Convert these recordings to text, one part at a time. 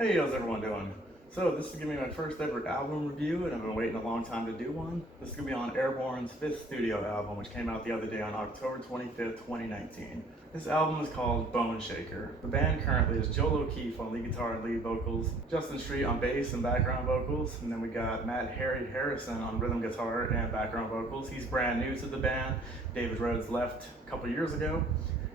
Hey, how's everyone doing? So this is gonna be my first ever album review, and I've been waiting a long time to do one. This is gonna be on Airbourne's fifth studio album, which came out the other day on October 25th, 2019. This album is called Boneshaker. The band currently is Joel O'Keefe on lead guitar and lead vocals, Justin Street on bass and background vocals, and then we got Matt Harry Harrison on rhythm guitar and background vocals. He's brand new to the band. David Rhodes left a couple years ago.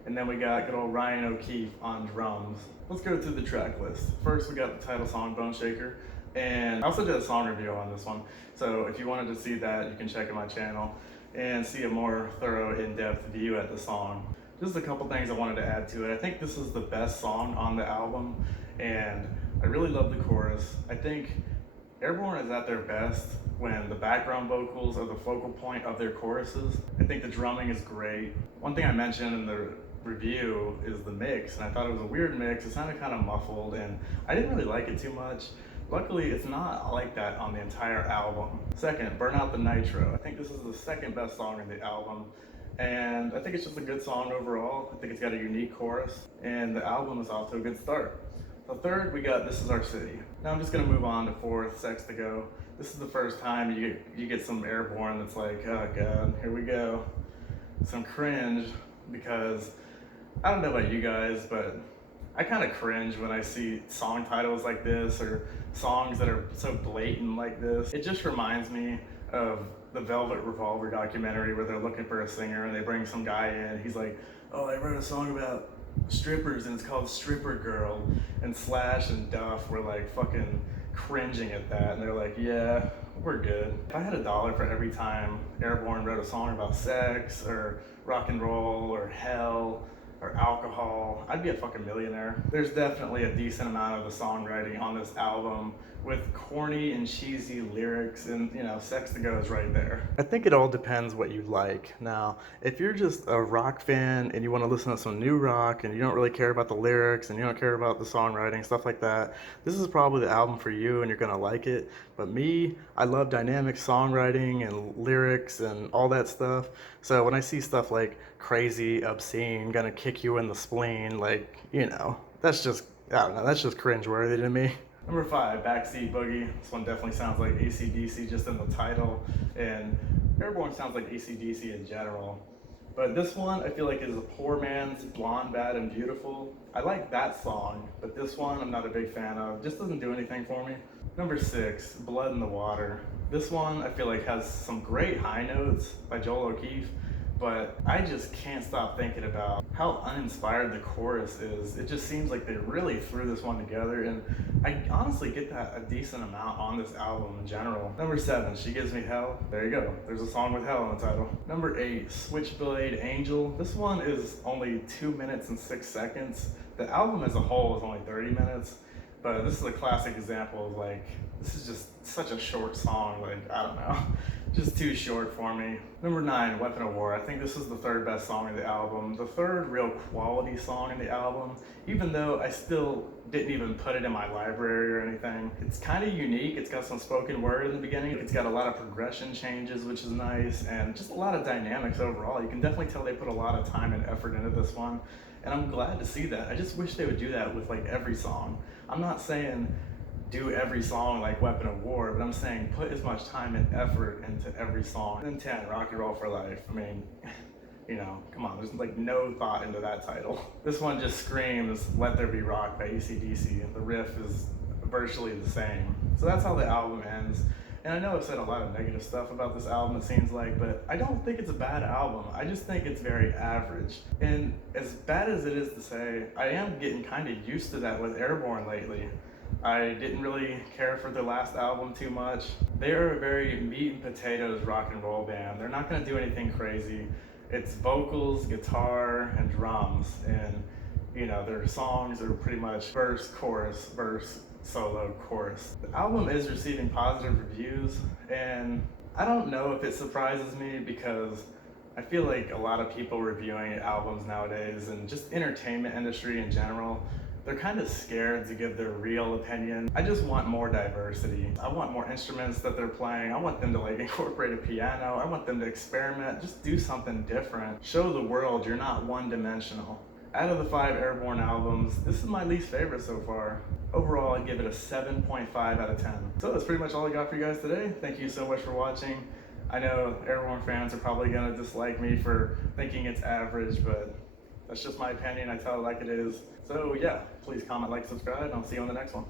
And then we got good old Ryan O'Keefe on drums. Let's go through the track list. First, we got the title song, Boneshaker. And I also did a song review on this one. So if you wanted to see that, you can check out my channel and see a more thorough, in-depth view at the song. Just a couple things I wanted to add to it. I think this is the best song on the album, and I really love the chorus. I think Airbourne is at their best when the background vocals are the focal point of their choruses. I think the drumming is great. One thing I mentioned in the review is the mix, and I thought it was a weird mix. It sounded kind of muffled, and I didn't really like it too much. Luckily, it's not like that on the entire album. Second, Burn Out the Nitro. I think this is the second best song in the album, and I think it's just a good song overall. I think it's got a unique chorus, and the album is off to a good start. The third, we got This Is Our City. Now I'm just gonna move on to fourth, Sex to Go. This is the first time you get some Airbourne that's like, oh god, here we go. Some cringe, because I don't know about you guys, but I kind of cringe when I see song titles like this or songs that are so blatant like this. It just reminds me of the Velvet Revolver documentary where they're looking for a singer and they bring some guy in. He's like, oh, I wrote a song about strippers and it's called Stripper Girl. And Slash and Duff were like fucking cringing at that, and they're like, yeah, we're good. If I had $1 for every time Airbourne wrote a song about sex or rock and roll or hell or alcohol, I'd be a fucking millionaire. There's definitely a decent amount of the songwriting on this album with corny and cheesy lyrics, and Sex to Go is right there. I think it all depends what you like. Now, if you're just a rock fan and you want to listen to some new rock and you don't really care about the lyrics and you don't care about the songwriting, stuff like that, this is probably the album for you and you're gonna like it. But me, I love dynamic songwriting and lyrics and all that stuff. So when I see stuff like crazy, obscene, gonna kick you in the spleen, that's just, I don't know, that's just cringeworthy to me. Number 5, Backseat Boogie. This one definitely sounds like AC/DC just in the title, and Airbourne sounds like AC/DC in general. But this one, I feel like is a poor man's Blonde, Bad, and Beautiful. I like that song, but this one I'm not a big fan of. Just doesn't do anything for me. Number 6, Blood in the Water. This one I feel like has some great high notes by Joel O'Keefe, but I just can't stop thinking about how uninspired the chorus is. It just seems like they really threw this one together, and I honestly get that a decent amount on this album in general. Number 7, She Gives Me Hell. There you go. There's a song with hell in the title. Number 8, Switchblade Angel. This one is only 2 minutes and 6 seconds. The album as a whole is only 30 minutes, but this is a classic example of this is just such a short song, I don't know. Just too short for me. Number 9, Weapon of War. I think this is the third best song in the album. The third real quality song in the album, even though I still didn't even put it in my library or anything. It's kind of unique. It's got some spoken word in the beginning. It's got a lot of progression changes, which is nice, and just a lot of dynamics overall. You can definitely tell they put a lot of time and effort into this one, and I'm glad to see that. I just wish they would do that with every song. I'm not saying do every song like Weapon of War, but I'm saying put as much time and effort into every song. And then 10, Rock and Roll for Life. I mean, come on, there's no thought into that title. This one just screams Let There Be Rock by AC/DC. The riff is virtually the same. So that's how the album ends. And I know I've said a lot of negative stuff about this album, it seems like, but I don't think it's a bad album. I just think it's very average. And as bad as it is to say, I am getting kind of used to that with Airbourne lately. I didn't really care for their last album too much. They are a very meat and potatoes rock and roll band. They're not gonna do anything crazy. It's vocals, guitar, and drums. And their songs are pretty much verse, chorus, verse, solo, chorus. The album is receiving positive reviews, and I don't know if it surprises me because I feel like a lot of people reviewing albums nowadays and just entertainment industry in general, they're kind of scared to give their real opinion. I just want more diversity. I want more instruments that they're playing. I want them to incorporate a piano. I want them to experiment, just do something different. Show the world you're not one-dimensional. Out of the 5 Airbourne albums, this is my least favorite so far. Overall, I'd give it a 7.5 out of 10. So that's pretty much all I got for you guys today. Thank you so much for watching. I know Airbourne fans are probably gonna dislike me for thinking it's average, but that's just my opinion. I tell it like it is. So yeah, please comment, like, subscribe, and I'll see you on the next one.